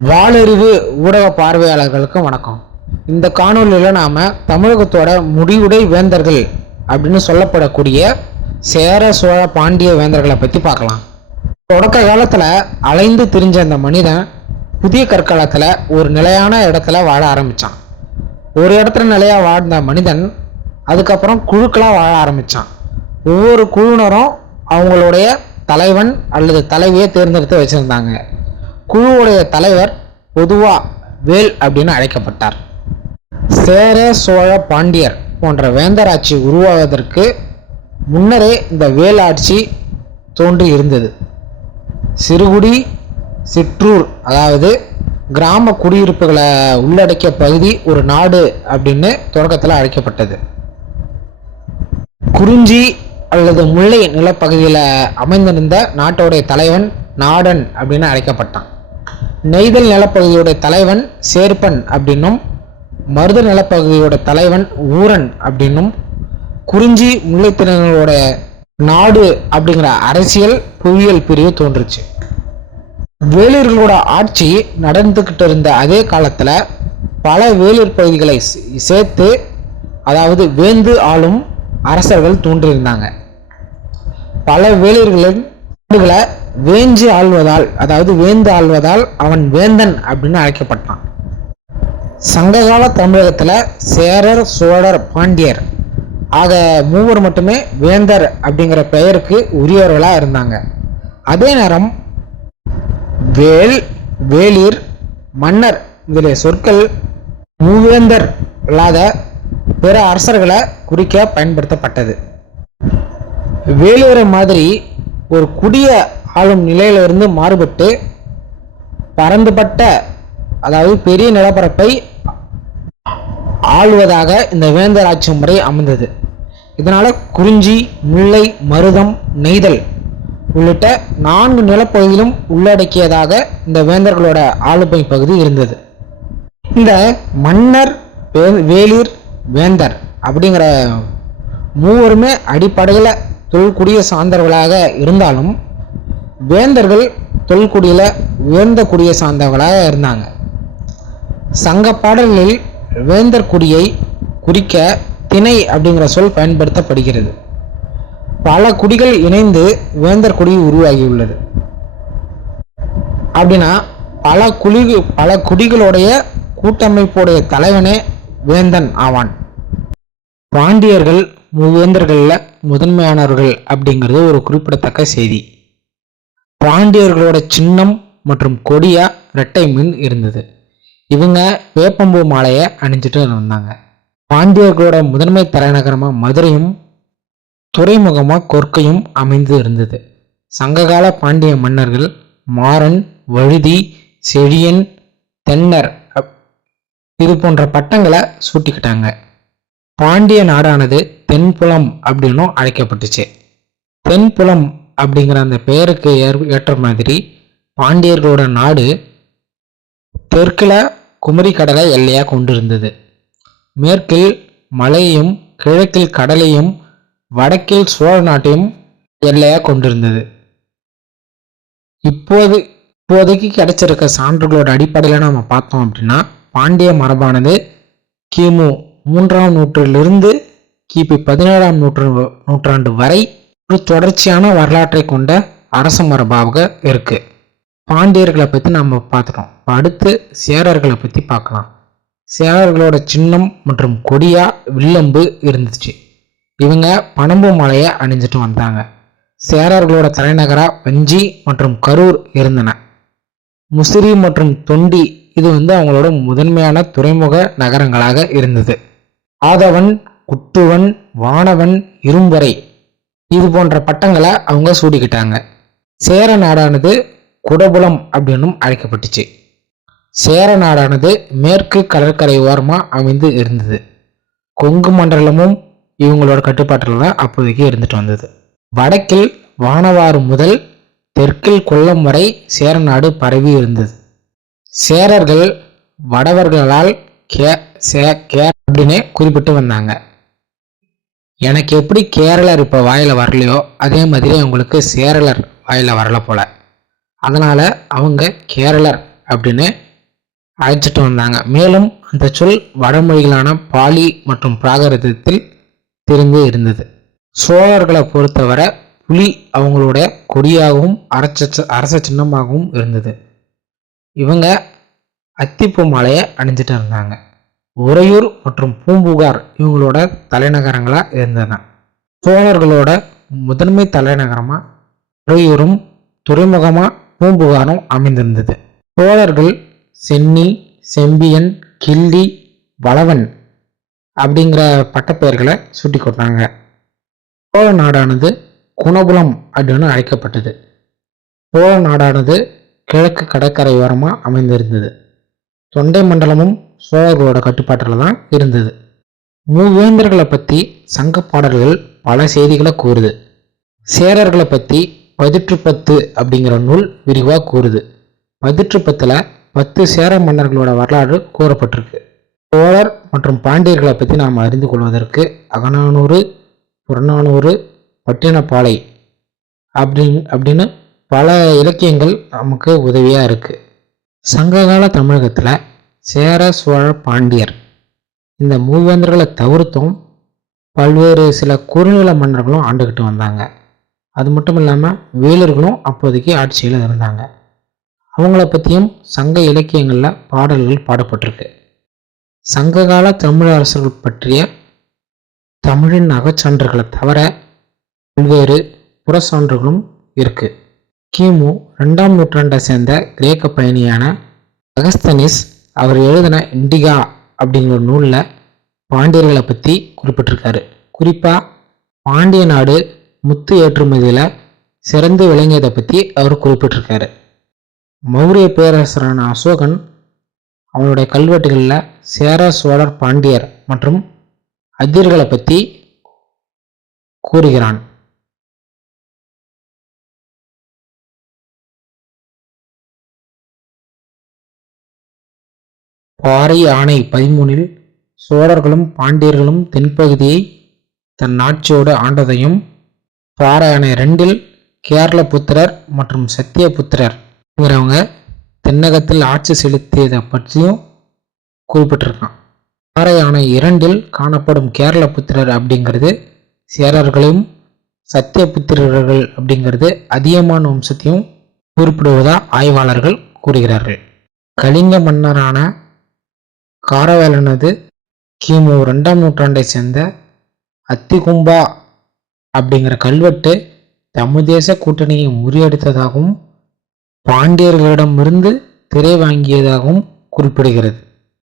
வாளறிவு ஊடக பார்வையாளர்களுக்கு வணக்கம். இந்த காணொலியில் நாம் தமிழகத்தோட முடிவுடை வேந்தர்கள் அப்படின்னு சொல்லப்படக்கூடிய சேர சோழ பாண்டிய வேந்தர்களை பற்றி பார்க்கலாம். தொடக்க காலத்தில் அலைந்து திரிஞ்ச அந்த மனிதன் புதிய கற்காலத்தில் ஒரு நிலையான இடத்துல வாழ ஆரம்பித்தான். ஒரு இடத்துல நிலையாக வாழ்ந்த மனிதன் அதுக்கப்புறம் குழுக்களாக வாழ ஆரம்பித்தான். ஒவ்வொரு குழுவினரும் அவங்களுடைய தலைவன் அல்லது தலைவியை தேர்ந்தெடுத்து வச்சுருந்தாங்க. குழுவுடைய தலைவர் பொதுவாக வேல் அப்படின்னு அழைக்கப்பட்டார். சேர சோழ பாண்டியர் போன்ற வேந்தராட்சி உருவாவதற்கு முன்னரே இந்த வேல் ஆட்சி தோன்றி இருந்தது. சிறுகுடி சிற்றூர், அதாவது கிராம குடியிருப்புகளை உள்ளடக்கிய பகுதி ஒரு நாடு அப்படின்னு தொடக்கத்தில் அழைக்கப்பட்டது. குறிஞ்சி அல்லது முல்லை நிலப்பகுதியில் அமைந்திருந்த நாட்டோடைய தலைவன் நாடன் அப்படின்னு அழைக்கப்பட்டான். நெய்தல் நிலப்பகுதியோட தலைவன் சேர்ப்பன் அப்படின்னும், மருத நிலப்பகுதியோட தலைவன் ஊரன் அப்படின்னும், குறிஞ்சி முல்லைத்திணங்களோட நாடு அப்படிங்கிற அரசியல் புவியியல் பிரிவு தோன்றுச்சு. வேளிர்களோட ஆட்சி நடந்துகிட்டு இருந்த அதே காலத்துல பல வேளிர் பகுதிகளை சேர்த்து, அதாவது வேந்து ஆளும் அரசர்கள் தோன்றியிருந்தாங்க. பல வேளிர்களின் நாடுகளை வேஞ்சு ஆள்வதால், அதாவது வேந்து ஆள்வதால் அவன் வேந்தன் அப்படின்னு அழைக்கப்பட்டான். சங்ககால தமிழகத்துல சேரர் சோழர் பாண்டியர் ஆக மூவர் மட்டுமே வேந்தர் அப்படிங்கிற பெயருக்கு உரியவர்களா இருந்தாங்க. அதே நேரம் வேல், வேளிர், மன்னர் முதலிய சொற்கள் மூவேந்தர் இல்லாத பிற அரசர்களை குறிக்க பயன்படுத்தப்பட்டது. வேலூரை மாதிரி ஒரு குடிய ஆளும் நிலையிலிருந்து மாறுபட்டு பரந்துபட்ட, அதாவது பெரிய நிலப்பரப்பை ஆளுவதாக இந்த வேந்தராட்சி முறை அமைந்தது. இதனால குறிஞ்சி, முல்லை, மருதம், நெய்தல் உள்ளிட்ட 4 நிலப்பகுதியிலும் உள்ளடக்கியதாக இந்த வேந்தர்களோட ஆளுமை பகுதி இருந்தது. இந்த மன்னர், வேளிர், வேந்தர் அப்படிங்கிற மூவருமே அடிப்படையில் தொல்குடிய சார்ந்தவர்களாக இருந்தாலும் வேந்தர்கள் தொல்குடியில் உயர்ந்த குடியை சார்ந்தவர்களாக இருந்தாங்க. சங்க பாடல்களில் வேந்தர் குடியை குறிக்க திணை அப்படிங்கிற சொல் பயன்படுத்தப்படுகிறது. பல குடிகள் இணைந்து வேந்தர் குடி உருவாகியுள்ளது. அப்படின்னா பல குடிகளுடைய கூட்டமைப்புடைய தலைவனே வேந்தன் ஆவான். பாண்டியர்கள் மூவேந்தர்களில் முதன்மையானவர்கள் அப்படிங்கிறது ஒரு குறிப்பிடத்தக்க செய்தி. பாண்டியர்களோட சின்னம் மற்றும் கொடியா இரட்டை மீன் இருந்தது. இவங்க வேப்பம்பூ மாலையை அணிஞ்சிட்டு இருந்தாங்க. பாண்டியர்களோட முதன்மை தலைநகரமா மதுரையும் துறைமுகமா கொற்கையும் அமைந்து இருந்தது. சங்ககால பாண்டிய மன்னர்கள் மாறன், வழுதி, செழியன், தென்னர் இது போன்ற பட்டங்களை சூட்டிக்கிட்டாங்க. பாண்டிய நாடானது தென்புலம் அப்படின்னும் அழைக்கப்பட்டுச்சு. தென்புலம் அப்படிங்கிற அந்த பெயருக்கு ஏற்ற மாதிரி பாண்டியர்களோட நாடு தெற்குல குமரி கடலை எல்லையா கொண்டிருந்தது. மேற்கில் மலையையும் கிழக்கில் கடலையும் வடக்கில் சோழ நாட்டையும் எல்லையா கொண்டிருந்தது. இப்போதைக்கு கிடைச்சிருக்க சான்றுகளோட அடிப்படையில் நம்ம பார்த்தோம் அப்படின்னா பாண்டிய மரபானது கிமு 3ஆம் நூற்றிலிருந்து கிபி 17ஆம் நூற்றாண்டு வரை ஒரு தொடர்ச்சியான வரலாற்றை கொண்ட அரச மரபாக இருக்கு. பாண்டியர்களை பற்றி நம்ம பார்த்துட்டோம். அடுத்து சேரர்களை பற்றி பார்க்கலாம். சேரர்களோட சின்னம் மற்றும் கொடியா வில்லம்பு இருந்துச்சு. இவங்க பனம்பு மலையை அணிஞ்சிட்டு வந்தாங்க. சேரர்களோட தலைநகரா வஞ்சி மற்றும் கரூர் இருந்தன. முசிறி மற்றும் தொண்டி இது அவங்களோட முதன்மையான துறைமுக நகரங்களாக இருந்தது. ஆதவன், குட்டுவன், வானவன், இரும்பறை இது போன்ற பட்டங்களை அவங்க சூடிக்கிட்டாங்க. சேர நாடானது குடபுலம் அப்படின்னும் அழைக்கப்பட்டுச்சு. சேர நாடானது மேற்கு கடற்கரை ஓரமா அமைந்து இருந்தது. கொங்கு மண்டலமும் இவங்களோட கட்டுப்பாட்டில் தான் அப்போதைக்கு இருந்துட்டு வந்தது. வடக்கில் வானவாறு முதல் தெற்கில் கொல்லம் வரை சேர நாடு பரவி இருந்தது. சேரர்கள் வடவர்களால் அப்படின்னு குறிப்பிட்டு வந்தாங்க. எனக்கு எப்படி கேரளர் இப்போ வாயில வரலையோ அதே மாதிரி அவங்களுக்கு சேரலர் வாயில வரல போல. அதனால அவங்க கேரளர் அப்படின்னு அழைச்சிட்டு வந்தாங்க. மேலும் அந்த சொல் வடமொழிகளான பாலி மற்றும் பிராகிருதத்தில் தெரிந்து இருந்தது. சோழர்களை பொறுத்தவரை புலி அவங்களோட கொடியாகவும் அரச சின்னமாகவும் இருந்தது. இவங்க அத்திப்பூ மாலையை அணிஞ்சிட்டு இருந்தாங்க. உறையூர் மற்றும் பூம்புகார் இவங்களோட தலைநகரங்களா இருந்தன. சோழர்களோட முதன்மை தலைநகரமா உறையூரும் துறைமுகமா பூம்புகாரும் அமைந்திருந்தது. சோழர்கள் சென்னி, செம்பியன், கிள்ளி, வளவன் அப்படிங்கிற பட்டப்பெயர்களை சுட்டி கொண்டாங்க. சோழ நாடானது குணபுலம் அப்படின்னு அழைக்கப்பட்டது. சோழ நாடானது கிழக்கு கடற்கரை ஓரமாக அமைந்திருந்தது. தொண்டை மண்டலமும் சோழர்களோட கட்டுப்பாட்டில் தான் இருந்தது. மூவேந்தர்களை பற்றி சங்க பாடல்கள் பல செய்திகளை கூறுது. சேரர்களை பற்றி 18 அப்படிங்கிற நூல் விரிவாக கூறுது. 18 10 சேர மன்னர்களோட வரலாறு கூறப்பட்டிருக்கு. சோழர் மற்றும் பாண்டியர்களை பற்றி நாம் அறிந்து கொள்வதற்கு அகநானூறு, புறநானூறு, பட்டினப்பாலை அப்படின்னு பல இலக்கியங்கள் நமக்கு உதவியாக இருக்குது. சங்ககால தமிழகத்தில் சேர, சோழ, பாண்டியர் இந்த மூவேந்தர்களை தவிர்த்தும் பல்வேறு சில குறுநில மன்னர்களும் ஆண்டுகிட்டு வந்தாங்க. அது மட்டும் இல்லாமல் வேலர்களும் அப்போதைக்கு ஆட்சியில் இருந்தாங்க. அவங்கள பற்றியும் சங்க இலக்கியங்களில் பாடல்கள் பாடப்பட்டிருக்கு. சங்ககால தமிழரசர்கள் பற்றிய தமிழின் அகச்சான்றுகளை தவிர பல்வேறு புறச்சான்றுகளும் இருக்கு. கிமு 2ஆம் நூற்றாண்டை சேர்ந்த கிரேக்க பயணியான அகஸ்தனிஸ் அவர் எழுதின இண்டிகா அப்படிங்கிற நூலில் பாண்டியர்களை பற்றி குறிப்பிட்டிருக்காரு. குறிப்பாக பாண்டிய நாடு முத்து ஏற்றுமதியில் சிறந்து விளங்கியதை பற்றி அவர் குறிப்பிட்டிருக்காரு. மௌரிய பேரரசரான அசோகன் அவனுடைய கல்வெட்டுகளில் சேர, சோழர், பாண்டியர் மற்றும் அதிர்களை பற்றி கூறுகிறான். பாறை ஆணை 13 சோழர்களும் பாண்டியர்களும் தென்பகுதியை தன் ஆட்சியோடு ஆண்டதையும், பாறை ஆணை 2 கேரளபுத்திரர் மற்றும் சத்தியபுத்திரர் அப்படிங்கிறவங்க தென்னகத்தில் ஆட்சி செலுத்தியதை பற்றியும் குறிப்பிட்டிருக்கான். பாறை ஆணை 2 காணப்படும் கேரளபுத்திரர் அப்படிங்கிறது சேரர்களையும், சத்தியபுத்திரர்கள் அப்படிங்கிறது அதியமான் வம்சத்தையும் குறிப்பிடுவதா ஆய்வாளர்கள் கூறுகிறார்கள். கலிங்க மன்னரான காரவேலனது கிமு 2ஆம் நூற்றாண்டை சேர்ந்த அத்திகும்பா அப்படிங்கிற கல்வெட்டு தமிழ்தேச கூட்டணியை முறியடித்ததாகவும் பாண்டியர்களிடமிருந்து திரை வாங்கியதாகவும் குறிப்பிடுகிறது.